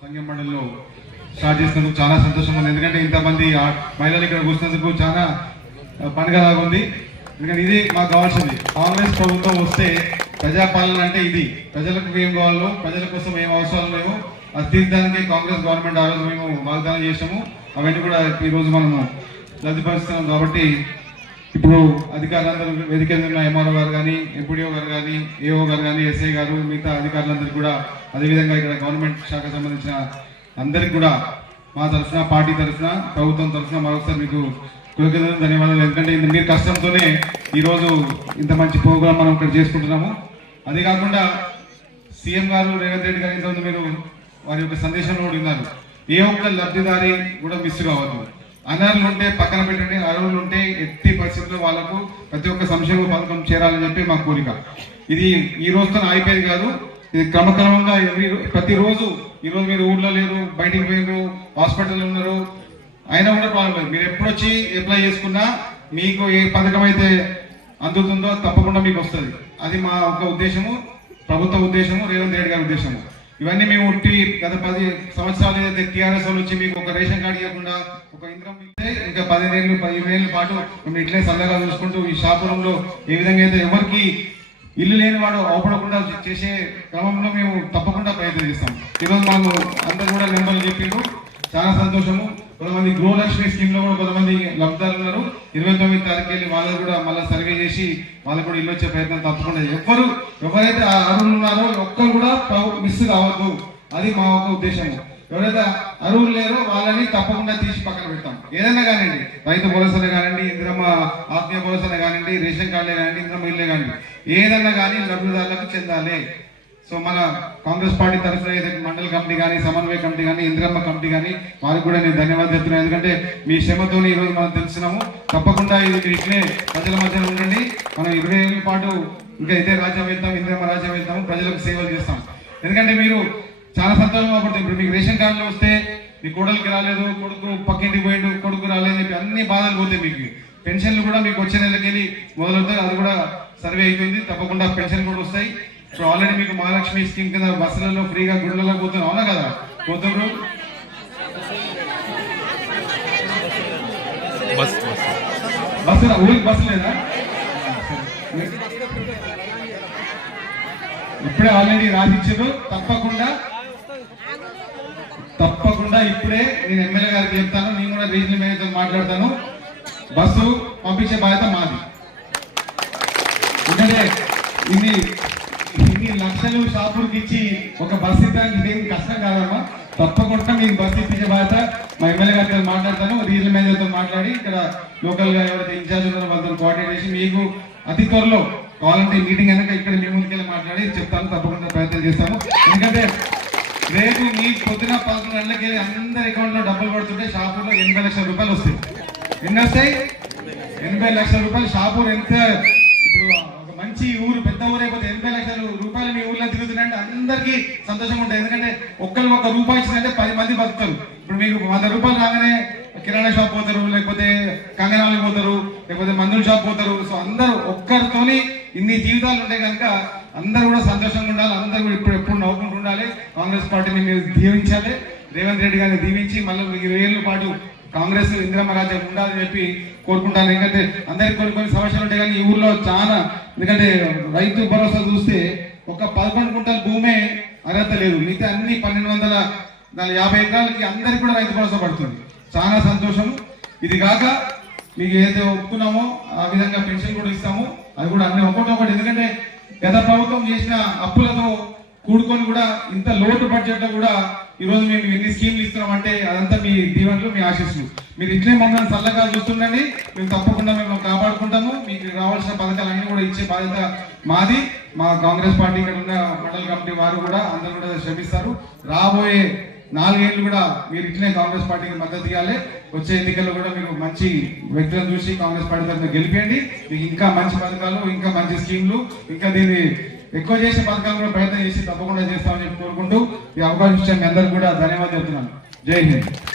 సంఘం మండలిలో స్టార్ట్ చేసినందుకు చాలా సంతోషంగా ఉంది. ఎందుకంటే ఇంతమంది మహిళలు ఇక్కడ కూర్చున్నందుకు చాలా ఆ, పండుగలాగా ఉంది. ఎందుకంటే ఇది మాకు కావాల్సింది. కాంగ్రెస్ ప్రభుత్వం వస్తే ప్రజాపాలన అంటే ఇది. ప్రజలకు ఏం కావాలో ప్రజల కోసం ఏం అవసరాలు లేవో అది తీర్చడానికి కాంగ్రెస్ గవర్నమెంట్ ఆ రోజు మేము వాగ్దానం చేసాము అవన్నీ కూడా ఈరోజు రోజు మనము రద్దుపరుస్తున్నాం కాబట్టి ఇప్పుడు అధికారులందరూ వేదిక ఉన్న ఎంఆర్ఓ గారు కానీ ఎంపీడీఓ గారు కానీ ఏఓ గారు కానీ ఎస్ఐ గారు మిగతా అధికారులందరూ కూడా అదేవిధంగా ఇక్కడ గవర్నమెంట్ శాఖ సంబంధించిన అందరికి కూడా మా తరఫున పార్టీ తరఫున ప్రభుత్వం తరఫున మరొకసారి మీకు కృతజ్ఞతలు ధన్యవాదాలు. ఎందుకంటే మీరు కష్టంతోనే ఈరోజు ఇంత మంచి ప్రోగ్రాం మనం ఇక్కడ చేసుకుంటున్నాము. అదే కాకుండా సీఎం గారు రేవంత్ రెడ్డి గారి ఇంతకుముందు మీరు వారి యొక్క సందేశంలో కూడా ఉన్నారు ఏ ఒక్క లబ్ధిదారి కూడా మిస్ కావద్దు. అనర్హులు ఉంటే పక్కన పెట్టండి అర్హులు ఉంటే ఎట్టి పరిస్థితుల్లో వాళ్ళకు ప్రతి ఒక్క సంక్షేమ పథకం చేరాలని చెప్పి మా కోరిక. ఇది ఈ రోజుతో ఆగిపోయేది కాదు. ఇది క్రమక్రమంగా ప్రతిరోజు ఈ రోజు మీరు ఊర్లో లేరు బయటికి పోయినారు హాస్పిటల్ ఉన్నారు అయినా కూడా ప్రాబ్లం లేదు. మీరు ఎప్పుడొచ్చి అప్లై చేసుకున్నా మీకు ఏ పథకం అయితే అందుతుందో తప్పకుండా మీకు వస్తుంది. అది మా ఒక ఉద్దేశము ప్రభుత్వ ఉద్దేశము రేవంత్ రెడ్డి గారి ఉద్దేశము. ఇవన్నీ మేము ఉట్టి గత పది సంవత్సరాలు ఏదైతే టీఆర్ఎస్ వాళ్ళు వచ్చి మీకు ఒక రేషన్ కార్డు ఇవ్వకుండా ఒక ఇంద్రం ఇస్తే ఇంకా పదిహేను పదిహేను ఏళ్ళ పాటు మేము ఇట్లే సల్లగా చూసుకుంటూ ఈ షాపురంలో ఏ విధంగా అయితే ఎవరికి ఇల్లు లేని వాడు అవపడకుండా చేసే క్రమంలో మేము తప్పకుండా ప్రయత్నం చేస్తాం. ఈరోజు మాకు అందరు కూడా నెంబర్లు చెప్పిండ్రు చాలా సంతోషము. కొంతమంది గృహలక్ష్మి స్కీమ్లో కూడా కొంతమంది లబ్ధాలు ఉన్నారు. ఇరవై తొమ్మిది తారీఖు వెళ్ళి వాళ్ళని కూడా మళ్ళీ సర్వే చేసి వాళ్ళకు కూడా ఇల్లు వచ్చే ప్రయత్నం తప్పకుండా ఎవరు ఎవ్వరు ఎవరైతే ఆ ఉన్నారో ఒక్కరు కూడా మిస్ కావద్దు. అది మా యొక్క ఉద్దేశం ఎవరైతే అరువులు లేరో వాళ్ళని తప్పకుండా తీసి పక్కన పెడతాం. ఏదైనా కానివ్వండి రైతు భరోసానే కానివ్వండి ఇంద్రమ్మ ఆత్మీయ భరోసానే కానివ్వండి రేషన్ కార్డులే కానివ్వండి ఇంద్రమ్మ ఇల్లే కానివ్వండి. ఏదైనా కానీ లబ్ధిదారులకు చెందాలి. సో మన కాంగ్రెస్ పార్టీ తరఫున ఏదైతే మండల కమిటీ కానీ సమన్వయ కమిటీ కానీ ఇంద్రమ్మ కమిటీ కానీ వారికి కూడా నేను ధన్యవాదాలు చెప్తున్నాను. ఎందుకంటే మీ శ్రమతో ఈ రోజు మనం తెలిసినాము తప్పకుండా ఇది మీరు ఇట్లే ప్రజల మధ్యలో ఉండండి. మనం ఇరవై ఏళ్ళ పాటు ఇంకా ఇదే రాజ్యం వెళ్తాం ఇంద్రమ్మ రాజ్యం వెళ్తాము ప్రజలకు సేవలు చేస్తాం. ఎందుకంటే మీరు చాలా సంతోషంగా పడుతుంది ఇప్పుడు మీకు రేషన్ కార్డులు వస్తే మీ కోడలికి రాలేదు కొడుకు పక్కింటికి పోయిండు కొడుకు రాలేదు చెప్పి అన్ని బాధలు పోతాయి మీకు. పెన్షన్లు కూడా మీకు వచ్చే నెలకి వెళ్ళి మొదలవుతాయి. అది కూడా సర్వే అయిపోయింది తప్పకుండా పెన్షన్ కూడా వస్తాయి. ఇప్పుడు ఆల్రెడీ మీకు మహాలక్ష్మి స్కీమ్ కింద బస్సులలో ఫ్రీగా గుళ్ళలో పోతున్నారు అవునా కదా? పోతున్నారు బస్ బస్. బస్సు ఊరికి బస్సు లేదా? ఇప్పుడే ఆల్రెడీ రాసిచ్చారు తప్పకుండా తప్పకుండా ఇప్పుడే నేను ఎమ్మెల్యే గారికి చెప్తాను. నేను కూడా రీజనల్ మేనేజర్ మాట్లాడతాను. బస్సు పంపించే బాధ్యత మాది. ఎందుకంటే ఇన్ని ఇన్ని లక్షలు షాపులకు ఇచ్చి ఒక బస్సు ఇవ్వడానికి ఇదేం కష్టం కాదమ్మా. తప్పకుండా మీకు బస్సు ఇప్పించే బాధ్యత మా ఎమ్మెల్యే గారితో మాట్లాడతాను. రీజనల్ మేనేజర్తో మాట్లాడి ఇక్కడ లోకల్గా ఎవరైతే ఇన్ఛార్జ్ ఉన్నారో వాళ్ళతో కోఆర్డినేట్ చేసి మీకు అతి త్వరలో కావాలంటే మీటింగ్ కనుక ఇక్కడ మీ ముందుకెళ్ళి మాట్లాడి చెప్తాను. తప్పకుండా ప్రయత్నం చేస్తాము. ఎందుకంటే రేపు మీ పొద్దున పదకొండు గంటలకి వెళ్ళి అందరి అకౌంట్లో డబ్బులు పడుతుంటే షాపులో ఎనభై లక్షల రూపాయలు వస్తాయి. ఎన్ని వస్తాయి? ఎనభై లక్షల రూపాయలు. షాపూర్ ఎంత ఇప్పుడు ఒక మంచి ఊరు పెద్ద ఊరైపోతే ఎనభై లక్షల అంటే అందరికీ సంతోషంగా ఉంటుంది. ఎందుకంటే ఒక్కరికి ఒక రూపాయి ఇచ్చిందంటే పది మంది బతుకుతారు. ఇప్పుడు మీకు వంద రూపాయలు రాగానే కిరాణా షాప్ పోతారు లేకపోతే కంగనాలకు పోతారు లేకపోతే మందుల షాప్ పోతారు. సో అందరు ఒక్కరితోని ఇన్ని జీవితాలు ఉంటాయి కనుక అందరూ కూడా సంతోషంగా ఉండాలి. అందరూ కూడా ఇప్పుడు ఎప్పుడు నవ్వుకుంటూ ఉండాలి. కాంగ్రెస్ పార్టీని మీరు దీవించాలి. రేవంత్ రెడ్డి గారిని దీవించి మళ్ళీ ఇరవై ఏళ్ళ పాటు కాంగ్రెస్ ఇందిరమ్మ రాజ్యం ఉండాలని చెప్పి కోరుకుంటాను. ఎందుకంటే అందరికి కొన్ని కొన్ని సమస్యలు ఉంటాయి కానీ ఈ ఊర్లో చాలా ఎందుకంటే రైతు భరోసా చూస్తే ఒక పదకొండు కుంటల భూమే అర్హత లేదు. మిగతా అన్ని పన్నెండు వందల యాభై ఎకరాలకి అందరికి కూడా రైతు భరోసా పడుతుంది. చాలా సంతోషం ఇది కాక మీకు ఏదైతే ఒప్పుకున్నామో ఆ విధంగా పెన్షన్ కూడా ఇస్తాము. అది కూడా అన్ని ఒక్కొక్కటి ఒకటి ఎందుకంటే గత ప్రభుత్వం చేసిన అప్పులతో కూడుకొని కూడా ఇంత లోటు బడ్జెట్లో కూడా ఈరోజు మేము ఎన్ని స్కీమ్లు ఇస్తున్నామంటే అదంతా మీ దీవెనలు మీ ఆశీస్సులు. మీరు ఇట్లే మమ్మల్ని చల్లగా చూస్తుండండి. మేము తప్పకుండా మేము కాపాడుకుంటాము. మీకు రావాల్సిన పథకాలన్నీ కూడా ఇచ్చే బాధ్యత మాది. మా కాంగ్రెస్ పార్టీ ఇక్కడ ఉన్న మండల కమిటీ వారు కూడా అందరూ కూడా శ్రమిస్తారు. రాబోయే నాలుగేళ్ళు కూడా మీరు ఇట్లనే కాంగ్రెస్ పార్టీకి మద్దతు ఇవ్వాలి. వచ్చే ఎన్నికల్లో కూడా మీరు మంచి వ్యక్తులను చూసి కాంగ్రెస్ పార్టీ తరఫున గెలిపేయండి. మీకు ఇంకా మంచి పథకాలు ఇంకా మంచి స్కీమ్లు ఇంకా దీన్ని ఎక్కువ చేసే పథకాలు కూడా ప్రయత్నం చేసి తప్పకుండా చేస్తామని కోరుకుంటూ ఈ అవకాశం ఇచ్చిన మీ అందరికీ కూడా ధన్యవాదాలు చెప్తున్నాను. జై హింద్.